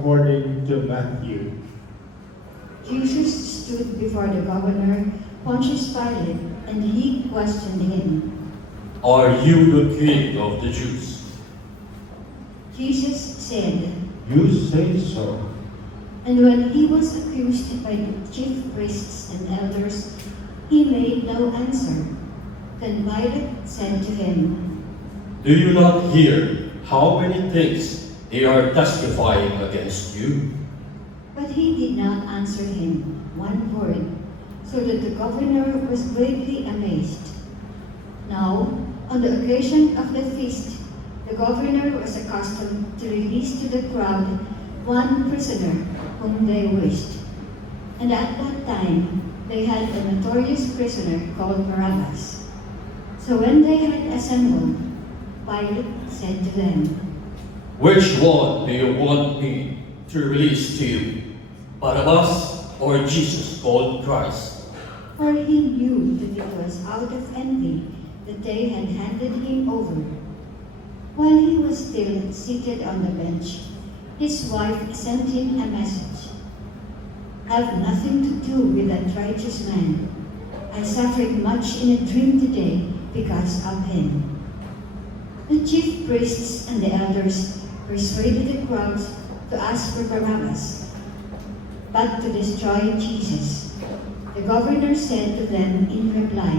According to Matthew. Jesus stood before the governor, Pontius Pilate, and he questioned him. Are you the king of the Jews? Jesus said, You say so. and when he was accused by the chief priests and elders, he made no answer. Then Pilate said to him, Do you not hear how many things they are testifying against you? But he did not answer him one word, so that the governor was greatly amazed. Now, on the occasion of the feast, the governor was accustomed to release to the crowd one prisoner whom they wished. And at that time, they had a notorious prisoner called Barabbas. So when they had assembled, Pilate said to them, Which one do you want me to release to you? Barabbas or Jesus called Christ? For he knew that it was out of envy that they had handed him over. While he was still seated on the bench, his wife sent him a message. Have nothing to do with that righteous man. I suffered much in a dream today because of him. The chief priests and the elders persuaded the crowds to ask for Barabbas, but to destroy Jesus. The governor said to them in reply,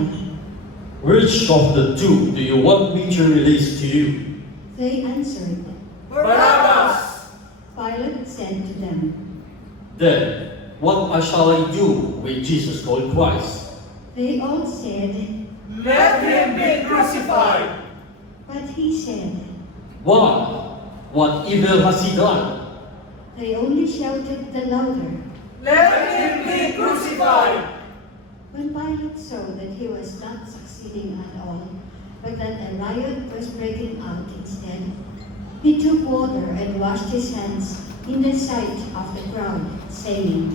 Which of the two do you want me to release to you? They answered, Barabbas! Pilate said to them. Then, what shall I do with Jesus called Christ? They all said, Let him be crucified! but he said. Why? What evil has he done? They only shouted the louder. Let him be crucified! When Pilate saw that he was not succeeding at all, but that a riot was breaking out instead, he took water and washed his hands in the sight of the crowd, saying,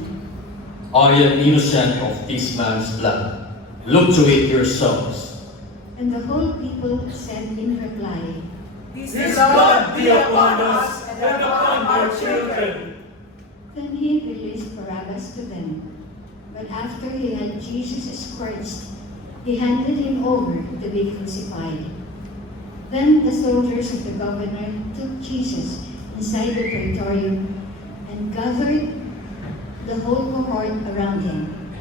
I am innocent of this man's blood. Look to it yourselves. and the whole people said in reply, His blood be upon us and upon our children! Then he released Barabbas to them. But after he had Jesus scourged, he handed him over to be crucified. Then the soldiers of the governor took Jesus inside the praetorium and gathered the whole cohort around him.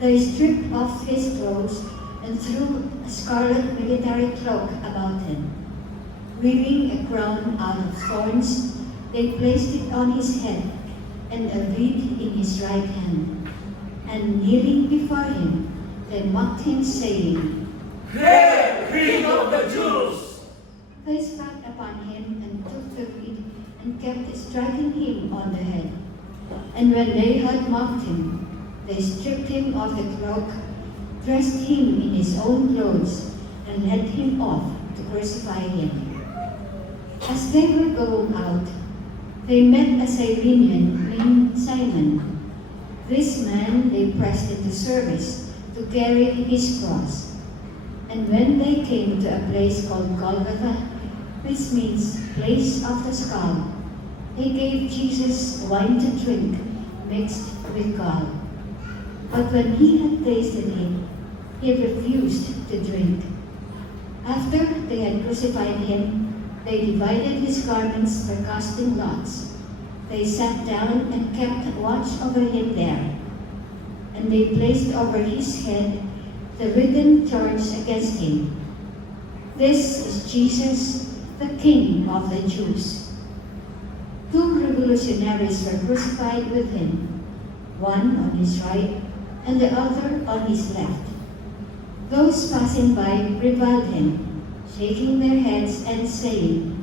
They stripped off his clothes and threw a scarlet military cloak about him. Weaving a crown out of thorns, they placed it on his head and a reed in his right hand. And kneeling before him, they mocked him, saying, Hail, King of the Jews! They spat upon him and took the reed and kept striking him on the head. And when they had mocked him, they stripped him of the cloak, dressed him in his own clothes, and led him off to crucify him. As they were going out, they met a Cyrenian named Simon. This man they pressed into service to carry his cross. And when they came to a place called Golgotha, which means place of the skull, they gave Jesus wine to drink mixed with gall. But when he had tasted it, he refused to drink. After they had crucified him, they divided his garments by casting lots. They sat down and kept watch over him there. And they placed over his head the written charge against him. This is Jesus, the King of the Jews. Two revolutionaries were crucified with him, one on his right and the other on his left. Those passing by reviled him, shaking their heads and saying,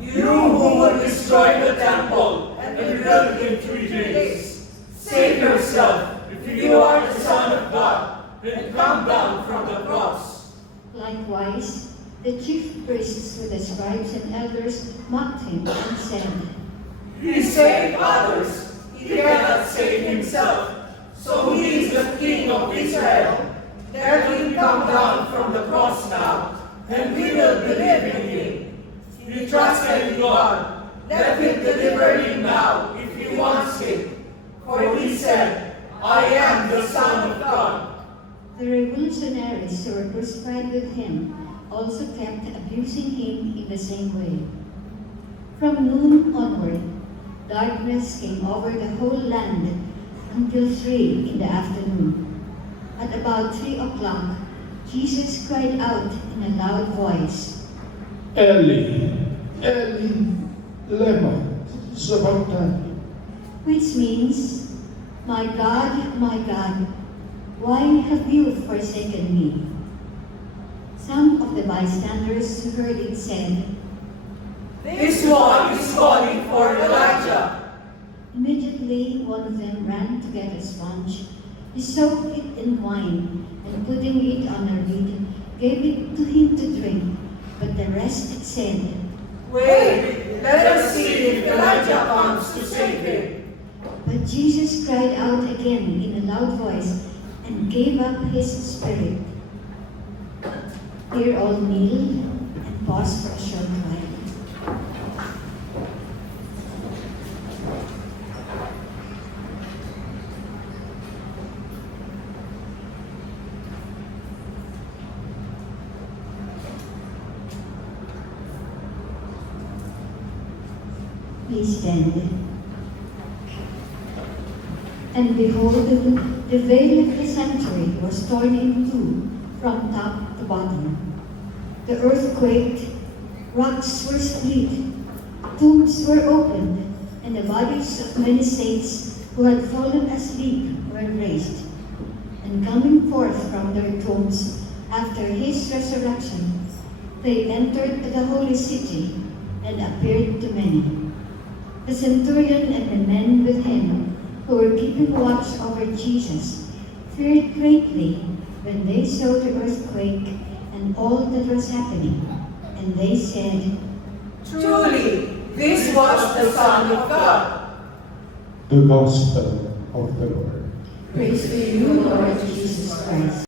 You who will destroy the temple and rebuild it in 3 days, save yourself if you are the Son of God, and come down from the cross. Likewise, the chief priests with the scribes and elders mocked him and said, He saved others, he cannot save himself. So he is the King of Israel. Let him come down from the cross now, and we will believe in him. He trusted in God, Let him deliver him now if he wants him. For he said, I am the Son of God. The revolutionaries who were crucified with him also kept abusing him in the same way. From noon onward, darkness came over the whole land until 3 in the afternoon. At about 3 o'clock, Jesus cried out in a loud voice, Eli, Eli, lema sabachthani. which means, my God, why have you forsaken me? Some of the bystanders who heard it said, This one is calling for Elijah. Immediately one of them ran to get a sponge. He soaked it in wine and putting it on a reed, gave it to him to drink. But the rest said, Wait, let us see if Elijah comes to save him. But Jesus cried out again in a loud voice and gave up his spirit. Here all kneel and pause for a short while. Please stand. And behold, the veil of the sanctuary was torn in two from top to bottom. The earth quaked, rocks were split, tombs were opened, and the bodies of many saints who had fallen asleep were raised. And coming forth from their tombs after his resurrection, they entered the holy city and appeared to many. The centurion and the men with him who were keeping watch over Jesus feared greatly when they saw the earthquake and all that was happening. And they said, Truly, this was the Son of God. The Gospel of the Lord. Praise to you, Lord Jesus Christ.